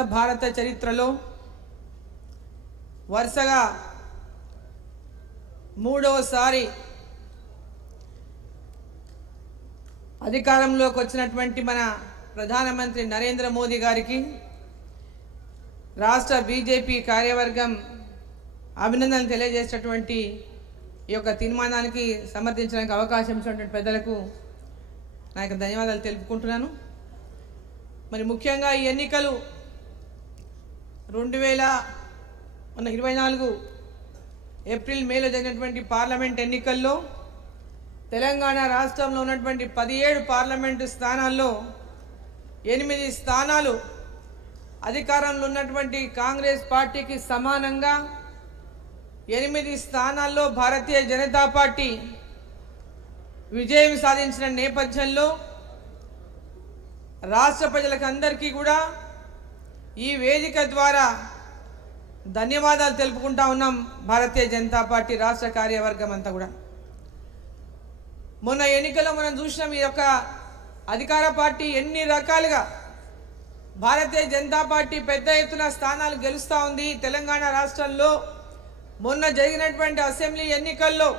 స్వతంత్ర భారత చరిత్రలో వరుసగా మూడవసారి అధికారంలోకి వచ్చినటువంటి మన ప్రధానమంత్రి నరేంద్ర మోదీ గారికి రాష్ట్ర బీజేపీ కార్యవర్గం అభినందనలు తెలియజేసేటటువంటి ఈ యొక్క తీర్మానానికి సమర్థించడానికి అవకాశం ఇచ్చినటువంటి పెద్దలకు నా యొక్క ధన్యవాదాలు తెలుపుకుంటున్నాను. మరి ముఖ్యంగా ఈ ఎన్నికలు 2024 ఏప్రిల్ మేలో జరిగినటువంటి పార్లమెంట్ ఎన్నికల్లో తెలంగాణ రాష్ట్రంలో ఉన్నటువంటి 17 పార్లమెంటు స్థానాల్లో 8 స్థానాలు అధికారంలో ఉన్నటువంటి కాంగ్రెస్ పార్టీకి సమానంగా 8 స్థానాల్లో భారతీయ జనతా పార్టీ విజయం సాధించిన నేపథ్యంలో రాష్ట్ర ప్రజలకు అందరికీ కూడా ఈ వేదిక ద్వారా ధన్యవాదాలు తెలుపుకుంటా ఉన్నాం. భారతీయ జనతా పార్టీ రాష్ట్ర కార్యవర్గం అంతా కూడా మొన్న ఎన్నికల్లో మనం చూసినాం. ఈ యొక్క అధికార పార్టీ ఎన్ని రకాలుగా భారతీయ జనతా పార్టీ పెద్ద ఎత్తున స్థానాలు గెలుస్తూ ఉంది. తెలంగాణ రాష్ట్రంలో మొన్న జరిగినటువంటి అసెంబ్లీ ఎన్నికల్లో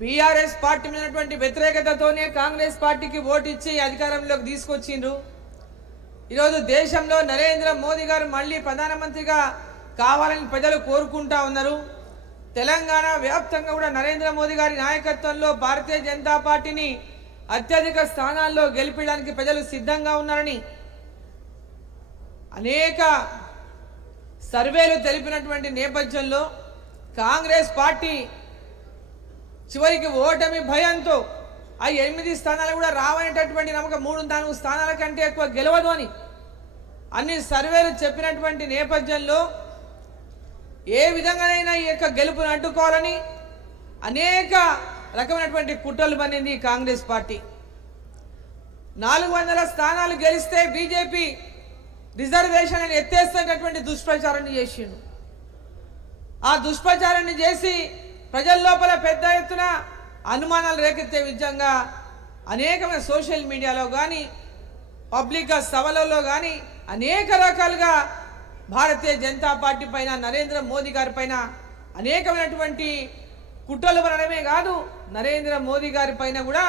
బీఆర్ఎస్ పార్టీ మీద వ్యతిరేకతతోనే కాంగ్రెస్ పార్టీకి ఓటు ఇచ్చి అధికారంలోకి తీసుకొచ్చిండ్రు. ఈరోజు దేశంలో నరేంద్ర మోదీ గారు మళ్ళీ ప్రధానమంత్రిగా కావాలని ప్రజలు కోరుకుంటా ఉన్నారు. తెలంగాణ వ్యాప్తంగా కూడా నరేంద్ర మోదీ గారి నాయకత్వంలో భారతీయ జనతా పార్టీని అత్యధిక స్థానాల్లో గెలిపించడానికి ప్రజలు సిద్ధంగా ఉన్నారని అనేక సర్వేలు తెలిపినటువంటి నేపథ్యంలో కాంగ్రెస్ పార్టీ చివరికి ఓటమి భయంతో ఆ 8 స్థానాలు కూడా రావనేటటువంటి నమ్మకం 3-4 స్థానాల కంటే ఎక్కువ గెలవదు అని అన్ని సర్వేలు చెప్పినటువంటి నేపథ్యంలో ఏ విధంగానైనా ఈ యొక్క గెలుపును అడ్డుకోవాలని అనేక రకమైనటువంటి కుట్రలు పన్నింది కాంగ్రెస్ పార్టీ. 400 స్థానాలు గెలిస్తే బీజేపీ రిజర్వేషన్ అని ఎత్తేస్తున్నటువంటి దుష్ప్రచారాన్ని చేసిండు. ఆ దుష్ప్రచారాన్ని చేసి ప్రజల లోపల పెద్ద ఎత్తున అనుమానాలు రేకెత్తే విధంగా అనేకమైన సోషల్ మీడియాలో కానీ పబ్లిక్ సభలలో కానీ అనేక రకాలుగా భారతీయ జనతా పార్టీ పైన నరేంద్ర మోదీ గారి పైన అనేకమైనటువంటి కుట్రలు పడడమే కాదు, నరేంద్ర మోదీ గారి పైన కూడా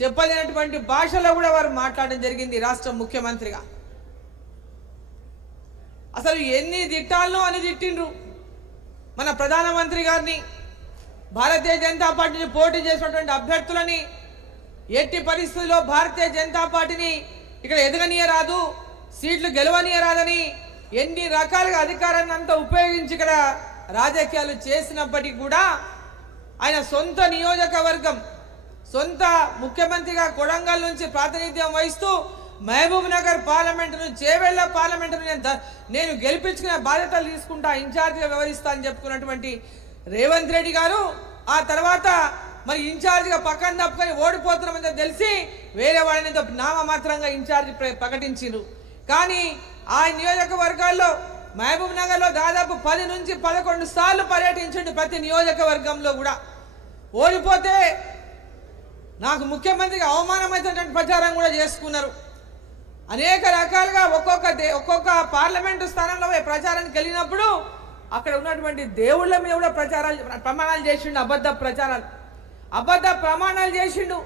చెప్పలేనటువంటి భాషలో కూడా వారు మాట్లాడడం జరిగింది. రాష్ట్ర ముఖ్యమంత్రిగా అసలు ఎన్ని తిట్టాలనో అని తిట్టిండ్రు. మన ప్రధానమంత్రి గారిని, భారతీయ జనతా పార్టీని పోటీ చేసినటువంటి అభ్యర్థులని ఎట్టి పరిస్థితుల్లో భారతీయ జనతా పార్టీని ఇక్కడ ఎదగనీయరాదు, సీట్లు గెలవనీయరాదని ఎన్ని రకాలుగా అధికారాన్ని అంతా ఉపయోగించి ఇక్కడ రాజకీయాలు చేసినప్పటికీ కూడా ఆయన సొంత నియోజకవర్గం, సొంత ముఖ్యమంత్రిగా కొడంగల్ నుంచి ప్రాతినిధ్యం వహిస్తూ మహబూబ్ నగర్ పార్లమెంటును, చేవెళ్ల పార్లమెంటును నేను గెలిపించుకునే బాధ్యతలు తీసుకుంటా, ఇన్ఛార్జిగా వ్యవహరిస్తా అని చెప్పుకున్నటువంటి రేవంత్ రెడ్డి గారు ఆ తర్వాత మరి ఇన్ఛార్జిగా పక్కన తప్పుకొని ఓడిపోతున్నామని తెలిసి వేరే వాళ్ళని నామమాత్రంగా ఇన్ఛార్జి ప్రకటించారు. కానీ ఆ నియోజకవర్గాల్లో మహబూబ్ నగర్లో దాదాపు 10 నుంచి 11 సార్లు పర్యటించండి. ప్రతి నియోజకవర్గంలో కూడా ఓడిపోతే నాకు ముఖ్యమంత్రిగా అవమానమైనటువంటి ప్రచారం కూడా చేసుకున్నారు. అనేక రకాలుగా ఒక్కొక్క పార్లమెంటు స్థానంలో ప్రచారానికి వెళ్ళినప్పుడు అక్కడ ఉన్నటువంటి దేవుళ్ళ మీద కూడా ప్రమాణాలు చేసిండు. అబద్ధ ప్రమాణాలు చేసిండు.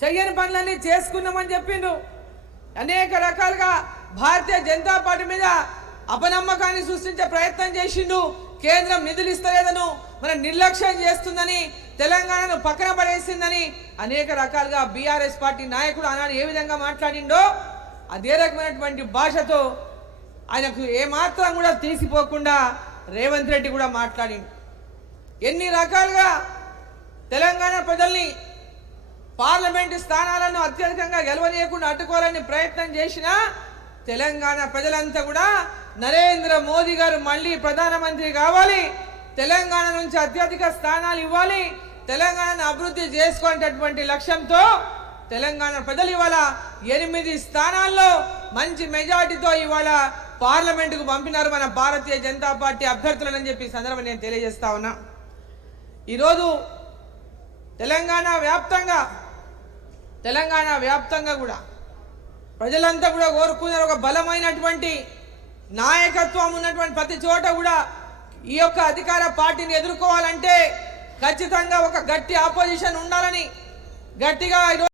చెయ్యని పనులన్నీ చేసుకున్నామని చెప్పిండు. అనేక రకాలుగా భారతీయ జనతా పార్టీ మీద అపనమ్మకాన్ని సృష్టించే ప్రయత్నం చేసిండు. కేంద్రం నిధులు ఇస్తలేదను, మన నిర్లక్ష్యం చేస్తుందని, తెలంగాణను పక్కన పడేసిందని అనేక రకాలుగా బీఆర్ఎస్ పార్టీ నాయకుడు ఆనాడు ఏ విధంగా మాట్లాడిండో అదే రకమైనటువంటి భాషతో ఆయనకు ఏమాత్రం కూడా తీసిపోకుండా రేవంత్ రెడ్డి కూడా మాట్లాడిండు. ఎన్ని రకాలుగా తెలంగాణ ప్రజల్ని పార్లమెంటు స్థానాలను అత్యధికంగా గెలవనీయకుండా అడ్డుకోవాలని ప్రయత్నం చేసినా తెలంగాణ ప్రజలంతా కూడా నరేంద్ర మోదీ గారు మళ్ళీ ప్రధానమంత్రి కావాలి, తెలంగాణ నుంచి అత్యధిక స్థానాలు ఇవ్వాలి, తెలంగాణను అభివృద్ధి చేసుకునేటటువంటి లక్ష్యంతో తెలంగాణ ప్రజలు ఇవాళ 8 స్థానాల్లో మంచి మెజార్టీతో ఇవాళ పార్లమెంటుకు పంపినారు మన భారతీయ జనతా పార్టీ అభ్యర్థులని చెప్పి సందర్భం నేను తెలియజేస్తా ఉన్నా. ఈరోజు తెలంగాణ వ్యాప్తంగా కూడా ప్రజలంతా కూడా కోరుకున్నారు ఒక బలమైనటువంటి నాయకత్వం ఉన్నటువంటి ప్రతి చోట కూడా ఈ యొక్క అధికార పార్టీని ఎదుర్కోవాలంటే ఖచ్చితంగా ఒక గట్టి ఆపోజిషన్ ఉండాలని గట్టిగా